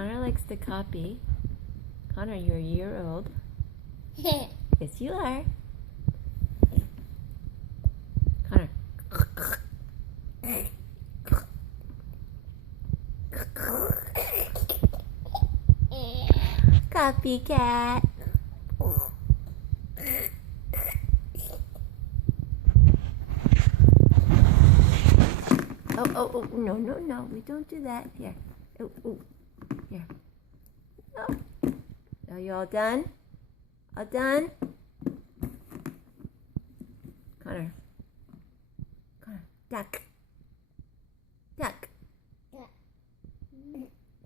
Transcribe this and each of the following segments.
Connor likes to copy. Connor, you're a year old. Yes, you are. Connor. Copycat. Oh, no, we don't do that. Here. Oh, here. No. Are you all done? All done? Connor. Duck. Duck.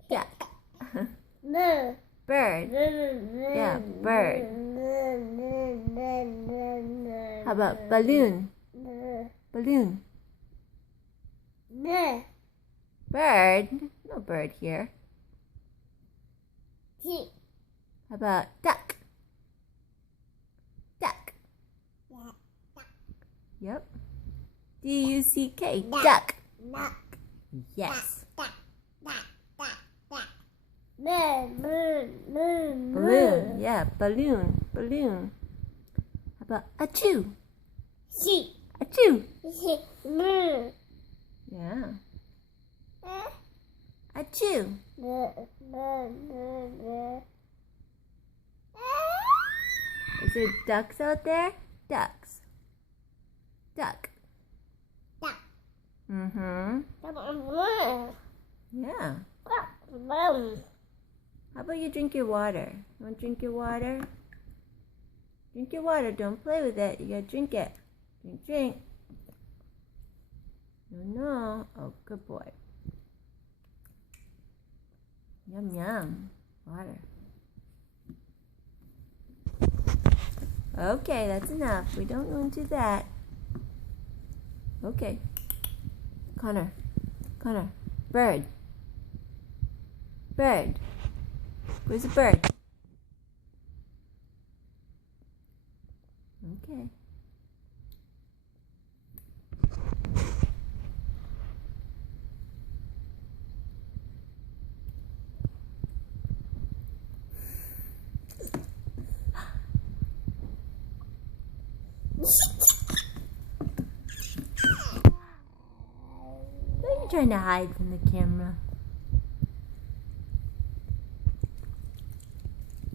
Duck. Bird. Yeah, bird. How about balloon? Balloon. Bird. No bird here. How about duck? Duck. Yep. D-U-C-K. Duck. Yes. Balloon. Yeah, balloon. Balloon. How about achoo? Achoo. Yeah. Achoo. Is there ducks out there? Ducks. Duck. Mm-hmm. Yeah. How about you drink your water? You want to drink your water? Drink your water. Don't play with it. You gotta drink it. Drink. No. Oh, good boy. Yum, yum. Water. Okay, that's enough. We don't want to do that. Okay. Connor. Bird. Bird. Where's the bird? Okay. What are you trying to hide from the camera?